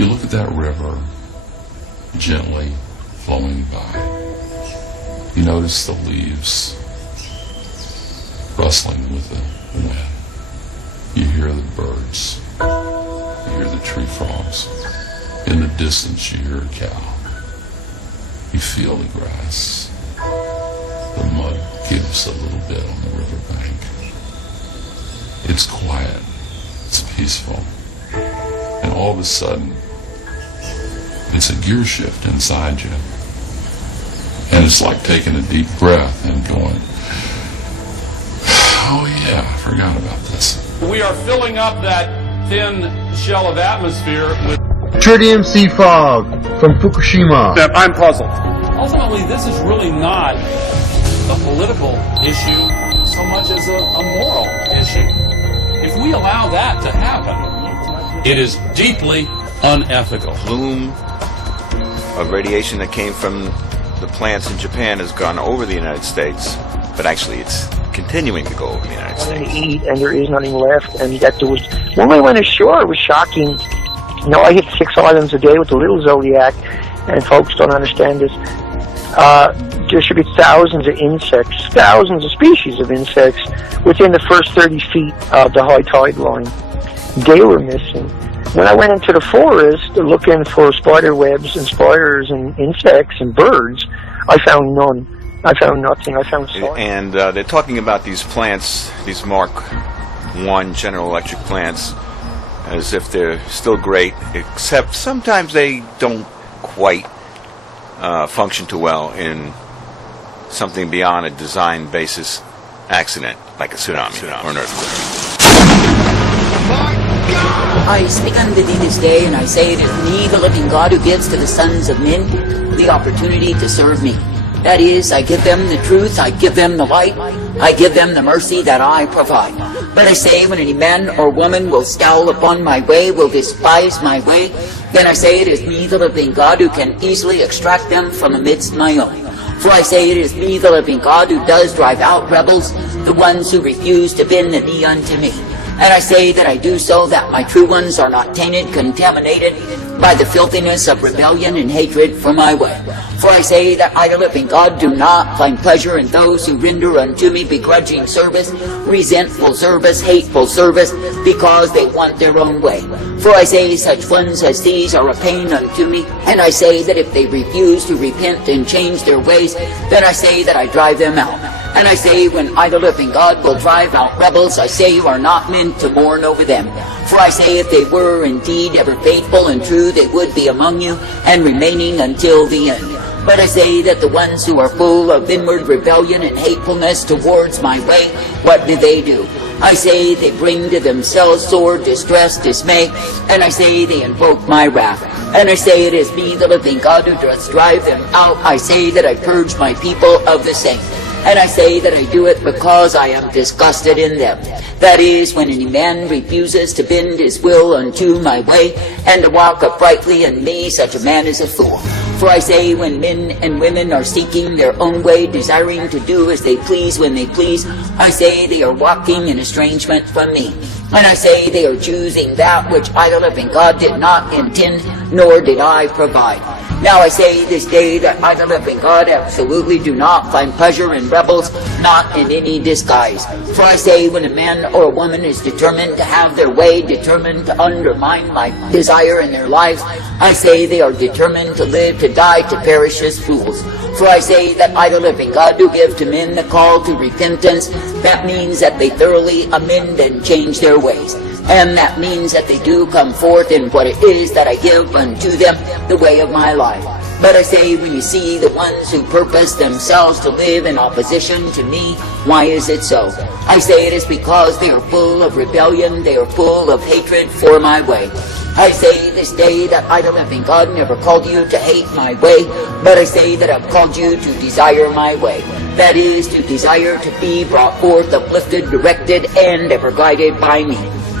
You look at that river gently flowing by. You notice the leaves rustling with the wind. You hear the birds. You hear the tree frogs. In the distance, you hear a cow. You feel the grass. The mud gives a little bit on the riverbank. It's quiet. It's peaceful. And all of a sudden, it's a gear shift inside you. And it's like taking a deep breath and going, oh yeah, I forgot about this. We are filling up that thin shell of atmosphere with tritium sea fog from Fukushima. I'm puzzled. Ultimately, this is really not a political issue so much as a moral issue. If we allow that to happen, it is deeply unethical. Plume of radiation that came from the plants in Japan has gone over the United States, but actually it's continuing to go over the United States. Eat, and there is nothing left, and that there was, when we went ashore, it was shocking. You know, I hit 6 islands a day with the little Zodiac, and folks don't understand this. There should be thousands of insects, thousands of species of insects within the first 30 feet of the high tide line. They were missing. When I went into the forest looking for spider webs and spiders and insects and birds, I found none. I found nothing. I found soil. And they're talking about these plants, these Mark I General Electric plants, as if they're still great, except sometimes they don't quite function too well in something beyond a design basis accident, like a tsunami or an earthquake. I speak unto thee this day, and I say it is me, the living God, who gives to the sons of men the opportunity to serve me. That is, I give them the truth, I give them the light, I give them the mercy that I provide. But I say, when any man or woman will scowl upon my way, will despise my way, then I say it is me, the living God, who can easily extract them from amidst my own. For I say it is me, the living God, who does drive out rebels, the ones who refuse to bend the knee unto me. And I say that I do so that my true ones are not tainted, contaminated by the filthiness of rebellion and hatred for my way. For I say that I, the living God, do not find pleasure in those who render unto me begrudging service, resentful service, hateful service, because they want their own way. For I say such ones as these are a pain unto me, and I say that if they refuse to repent and change their ways, then I say that I drive them out. And I say, when I, the living God, will drive out rebels, I say you are not meant to mourn over them. For I say, if they were indeed ever faithful and true, they would be among you, and remaining until the end. But I say that the ones who are full of inward rebellion and hatefulness towards my way, what do? I say they bring to themselves sore distress, dismay, and I say they invoke my wrath. And I say it is me, the living God, who does drive them out. I say that I purge my people of the same. And I say that I do it because I am disgusted in them. That is, when any man refuses to bend his will unto my way, and to walk uprightly in me, such a man is a fool. For I say, when men and women are seeking their own way, desiring to do as they please when they please, I say they are walking in estrangement from me. And I say they are choosing that which I, the living God, did not intend, nor did I provide. Now I say this day that I, the living God, absolutely do not find pleasure in rebels, not in any disguise. For I say, when a man or a woman is determined to have their way, determined to undermine my desire in their lives, I say they are determined to live, to die, to perish as fools. For I say that I, the living God, do give to men the call to repentance. That means that they thoroughly amend and change their ways. And that means that they do come forth in what it is that I give unto them, the way of my life. But I say, when you see the ones who purpose themselves to live in opposition to me, why is it so? I say it is because they are full of rebellion, they are full of hatred for my way. I say this day that I, the living God, never called you to hate my way, but I say that I've called you to desire my way. That is, to desire to be brought forth, uplifted, directed, and ever guided by me.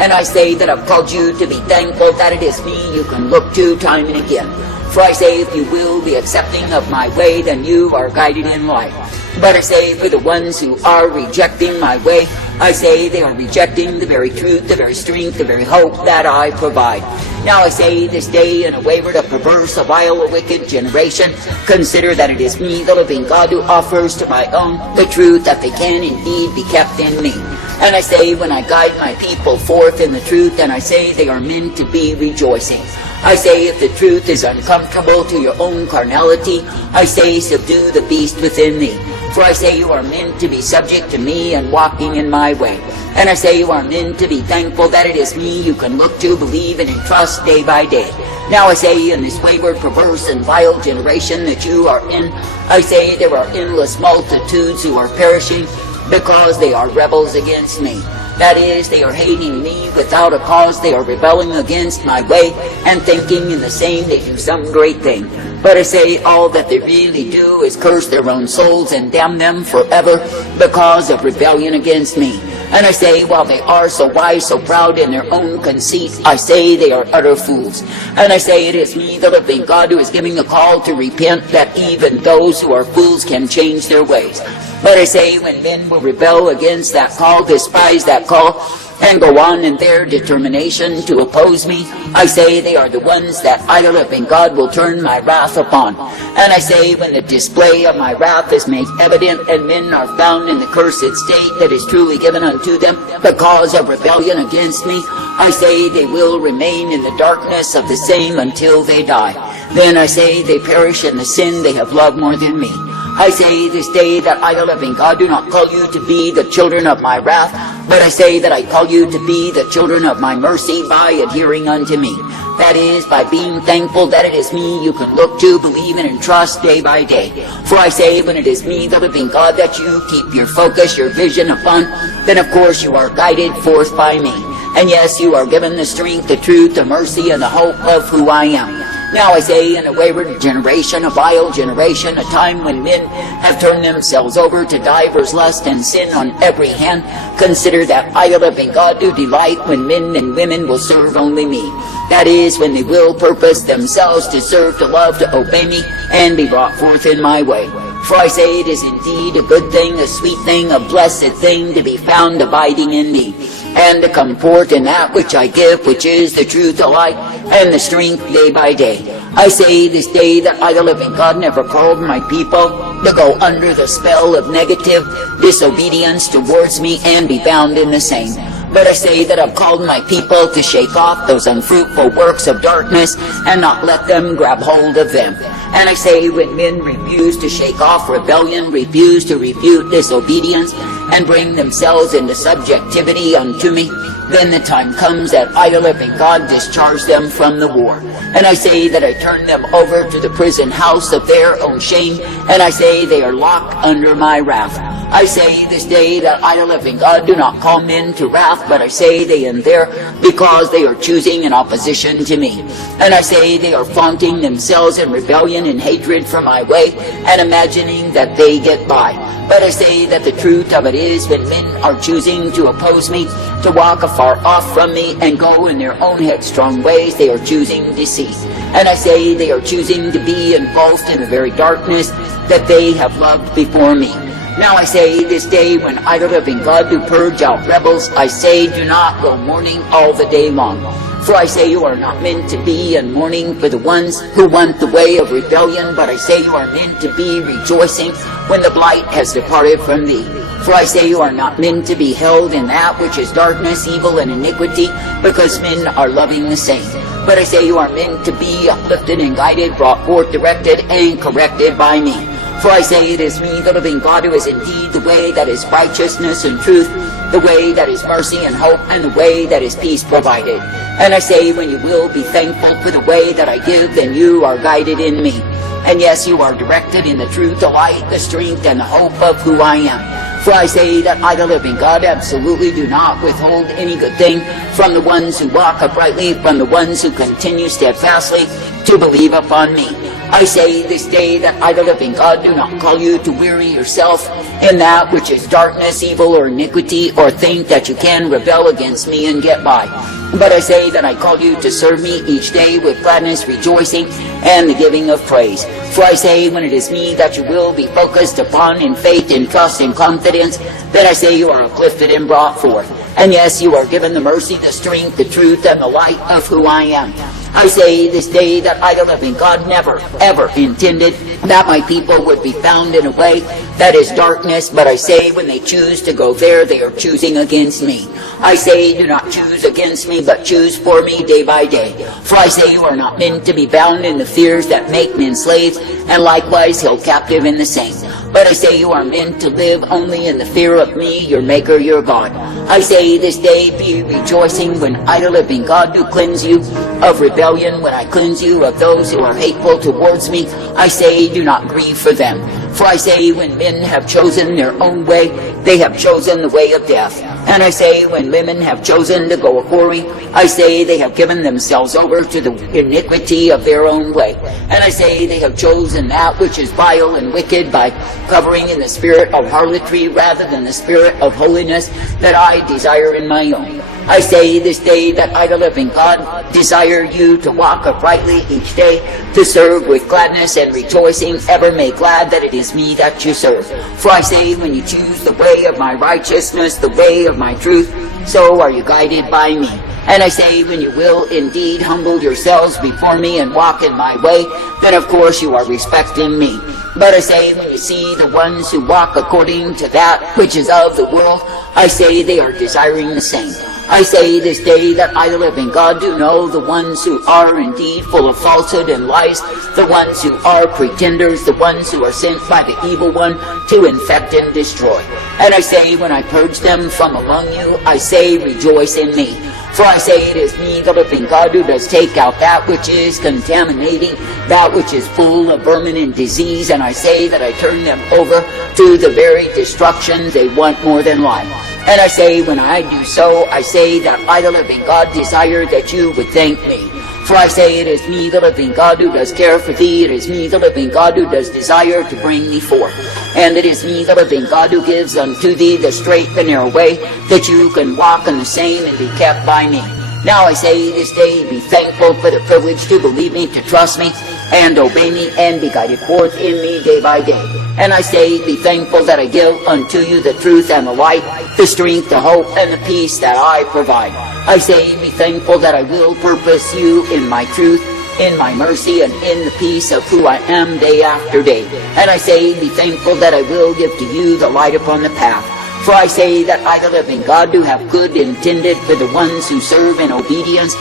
And I say that I've called you to be thankful that it is me you can look to time and again. For I say, if you will be accepting of my way, then you are guided in life. But I say, for the ones who are rejecting my way, I say they are rejecting the very truth, the very strength, the very hope that I provide. Now I say this day, in a wayward, a perverse, a vile, a wicked generation, consider that it is me, the living God, who offers to my own the truth that they can indeed be kept in me. And I say, when I guide my people forth in the truth, and I say they are meant to be rejoicing. I say, if the truth is uncomfortable to your own carnality, I say, subdue the beast within thee. For I say, you are meant to be subject to me and walking in my way. And I say, you are meant to be thankful that it is me you can look to, believe, and entrust day by day. Now I say, in this wayward, perverse, and vile generation that you are in, I say there are endless multitudes who are perishing because they are rebels against me. That is, they are hating me without a cause. They are rebelling against my way and thinking in the same they do some great thing. But I say all that they really do is curse their own souls and damn them forever because of rebellion against me. And I say, while they are so wise, so proud in their own conceit, I say they are utter fools. And I say it is me, the living God, who is giving the call to repent, that even those who are fools can change their ways. But I say, when men will rebel against that call, despise that call, and go on in their determination to oppose me, I say they are the ones that I, the living God, will turn my wrath upon. And I say, when the display of my wrath is made evident, and men are found in the cursed state that is truly given unto them because of rebellion against me, I say they will remain in the darkness of the same until they die. Then I say they perish in the sin they have loved more than me. I say this day that I, the living God, do not call you to be the children of my wrath, but I say that I call you to be the children of my mercy by adhering unto me. That is, by being thankful that it is me you can look to, believe in, and trust day by day. For I say, when it is me, the living God, that you keep your focus, your vision upon, then of course you are guided forth by me. And yes, you are given the strength, the truth, the mercy, and the hope of who I am. Now I say, in a wayward generation, a vile generation, a time when men have turned themselves over to divers lust and sin on every hand, consider that I, the living God, do delight when men and women will serve only me. That is, when they will purpose themselves to serve, to love, to obey me, and be brought forth in my way. For I say it is indeed a good thing, a sweet thing, a blessed thing to be found abiding in me, and to come forth in that which I give, which is the truth, the light, and the strength day by day. I say this day that I, the living God, never called my people to go under the spell of negative disobedience towards me and be bound in the same. But I say that I've called my people to shake off those unfruitful works of darkness and not let them grab hold of them. And I say, when men refuse to shake off rebellion, refuse to refute disobedience, and bring themselves into subjectivity unto me, then the time comes that I, the living God, discharge them from the war. And I say that I turn them over to the prison house of their own shame, and I say they are locked under my wrath. I say this day that I, the living God, do not call men to wrath, but I say they in there because they are choosing in opposition to me. And I say they are flaunting themselves in rebellion and hatred for my way, and imagining that they get by. But I say that the truth of it is, when men are choosing to oppose me, to walk afar off from me, and go in their own headstrong ways, they are choosing deceit. And I say they are choosing to be engulfed in the very darkness that they have loved before me. Now I say this day, when I, the living God, do purge out rebels, I say, do not go mourning all the day long. For I say you are not meant to be in mourning for the ones who want the way of rebellion, but I say you are meant to be rejoicing when the blight has departed from thee. For I say you are not meant to be held in that which is darkness, evil, and iniquity, because men are loving the same. But I say you are meant to be uplifted and guided, brought forth, directed, and corrected by me. For I say it is me, the living God, who is indeed the way that is righteousness and truth, the way that is mercy and hope, and the way that is peace provided. And I say, when you will be thankful for the way that I give, then you are guided in me. And yes, you are directed in the truth, the light, the strength, and the hope of who I am. For I say that I, the living God, absolutely do not withhold any good thing from the ones who walk uprightly, from the ones who continue steadfastly to believe upon me. I say this day that I, the living God, do not call you to weary yourself in that which is darkness, evil, or iniquity, or think that you can rebel against me and get by. But I say that I call you to serve me each day with gladness, rejoicing, and the giving of praise. For I say, when it is me that you will be focused upon in faith, in trust, in confidence, then I say you are uplifted and brought forth. And yes, you are given the mercy, the strength, the truth, and the light of who I am. I say this day that I, the living God, never, ever intended that my people would be found in a way that is darkness, but I say when they choose to go there, they are choosing against me. I say, do not choose against me, but choose for me day by day. For I say you are not meant to be bound in the fears that make men slaves, and likewise held captive in the same. But I say you are meant to live only in the fear of me, your Maker, your God. I say this day be rejoicing when I, the living God, do cleanse you of rebellion, when I cleanse you of those who are hateful towards me. I say do not grieve for them. For I say when men have chosen their own way, they have chosen the way of death. And I say when women have chosen to go a-whoring, I say they have given themselves over to the iniquity of their own way. And I say they have chosen that which is vile and wicked by covering in the spirit of harlotry rather than the spirit of holiness that I desire in my own. I say this day that I, the living God, desire you to walk uprightly each day, to serve with gladness and rejoicing, ever make glad that it is me that you serve. For I say when you choose the way of my righteousness, the way of my truth, so are you guided by me. And I say when you will indeed humble yourselves before me and walk in my way, then of course you are respecting me. But I say when you see the ones who walk according to that which is of the world, I say they are desiring the same. I say this day that I, the living God, do know the ones who are indeed full of falsehood and lies, the ones who are pretenders, the ones who are sent by the evil one to infect and destroy. And I say when I purge them from among you, I say rejoice in me. For I say it is me, the living God, who does take out that which is contaminating, that which is full of vermin and disease, and I say that I turn them over to the very destruction they want more than life. And I say when I do so, I say that I, the living God, desire that you would thank me. For I say it is me, the living God, who does care for thee. It is me, the living God, who does desire to bring thee forth. And it is me, the living God, who gives unto thee the straight and narrow way, that you can walk in the same and be kept by me. Now I say this day, be thankful for the privilege to believe me, to trust me, and obey me, and be guided forth in me day by day. And I say, be thankful that I give unto you the truth and the light, the strength, the hope, and the peace that I provide. I say, be thankful that I will purpose you in my truth, in my mercy, and in the peace of who I am day after day. And I say, be thankful that I will give to you the light upon the path. For I say that I, the living God, do have good intended for the ones who serve in obedience,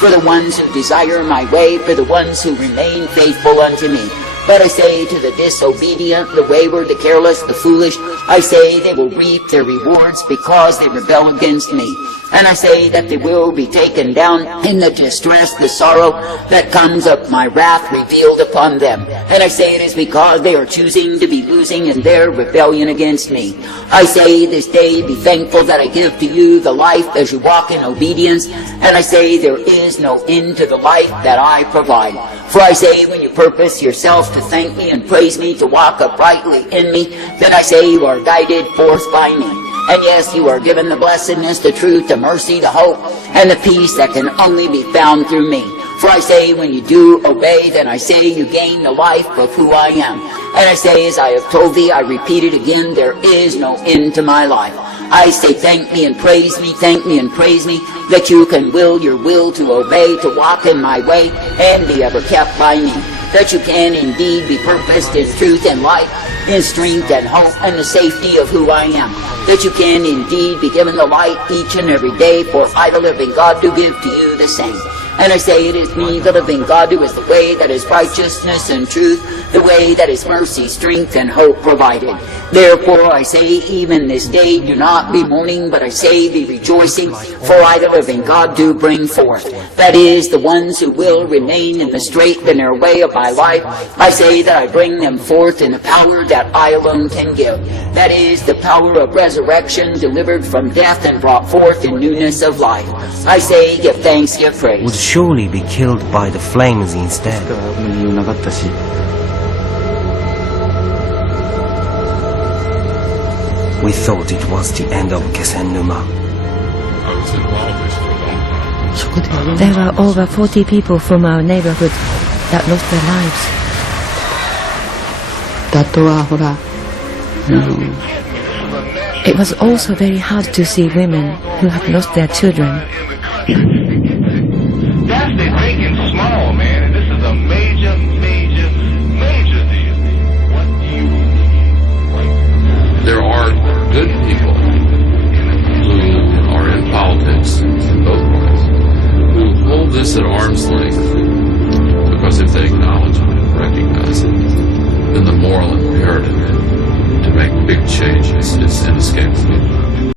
for the ones who desire my way, for the ones who remain faithful unto me. But I say to the disobedient, the wayward, the careless, the foolish, I say they will reap their rewards because they rebel against me. And I say that they will be taken down in the distress, the sorrow that comes of my wrath revealed upon them. And I say it is because they are choosing to be losing in their rebellion against me. I say this day, be thankful that I give to you the life as you walk in obedience. And I say there is no end to the life that I provide. For I say when you purpose yourself to thank me and praise me, to walk uprightly in me, that I say you are guided forth by me. And yes, you are given the blessedness, the truth, the mercy, the hope, and the peace that can only be found through me. For I say, when you do obey, then I say you gain the life of who I am. And I say, as I have told thee, I repeat it again, there is no end to my life. I say, thank me and praise me, thank me and praise me, that you can will your will to obey, to walk in my way, and be ever kept by me. That you can indeed be purposed in truth and life, in strength and hope, and the safety of who I am. That you can indeed be given the light each and every day, for I, the living God, do give to you the same. And I say it is me, the living God, who is the way that is righteousness and truth, the way that is mercy, strength, and hope provided. Therefore I say, even this day, do not be mourning, but I say, be rejoicing, for I, the living God, do bring forth. That is, the ones who will remain in the straight and narrow way of my life, I say that I bring them forth in the power that I alone can give. That is, the power of resurrection, delivered from death and brought forth in newness of life. I say, give thanks, give praise. Would surely be killed by the flames instead. We thought it was the end of Kesenuma. I was involved this for a long time. There were over 40 people from our neighborhood that lost their lives. あとはほら、It was also very hard to see women who have lost their children. That's the thinking small, man, and this is a major deal. What do you There are good people who are in politics in both parties who hold this at arm's length because if they acknowledge it and recognize it, then the moral imperative to make big changes is inescapable.